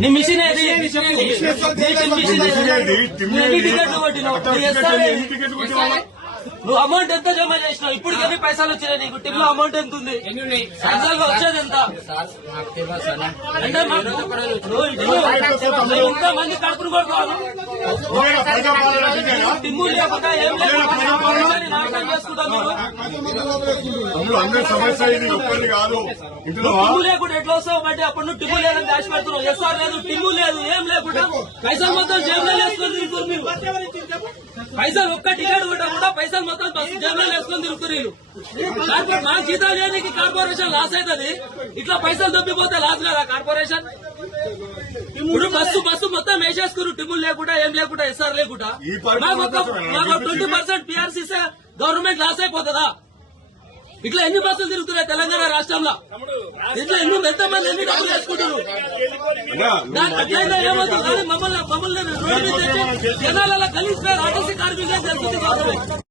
నీ మిషన్ ఏది? టికెట్లు కొట్టినావు, నువ్వు అమౌంట్ ఎంత జమ చేసినావు? ఇప్పుడు ఎన్ని పైసలు వచ్చినాయి నీకు? టిప్ లో అమౌంట్ ఎంత ఉంది? యాక్చువల్ గా వచ్చేది ఎంత? అంటే ఇంత మంది కడుపును కొడుకోవాలి, టిమ్ము లేకుండా ఏం లేదు నాశనం చేసుకుంటాం. టిమ్ము లేకుండా ఎట్లా వస్తావు? అంటే అప్పుడు నువ్వు టిమ్ము లేదని దాచి పెడుతున్నావు. ఎస్ఆర్ లేదు, టిమ్ము లేదు, ఏం లేకుండా పైసలు మొత్తం జేబులో వేసుకొని తిరుగుతారు మీరు. పైసలు ఒక్క టికెట్ కూడా పైసలు మొత్తం జేబులో వేసుకొని తిరుగుతారు. కార్పొరేట్ మా జీతాలు చేయడానికి కార్పొరేషన్ లాస్ అవుతుంది. ఇట్లా పైసలు దొబ్బిపోతే లాస్ కదా కార్పొరేషన్. ఇప్పుడు బస్సు మొత్తం వేసేసుకున్నారు, టిమ్ములు లేకుండా ఏం లేకుండా ఎస్ఆర్ లేకుండా. మాకు 20% పిఆర్సీ గవర్నమెంట్ లాస్ అయిపోతుందా? ఇట్లా ఎన్ని బస్సులు తిరుగుతున్నాయి తెలంగాణ రాష్ట్రంలో? ఇట్లా ఎంతమంది ఎన్ని డబ్బులు వేసుకుంటారు? దాని అట్లయినా ఏమవుతుంది? కానీ మమ్మల్ని రోడ్డు మీద జనాల కలిసి ఆర్టీసీ కార్మికులే జరుగుతుంది.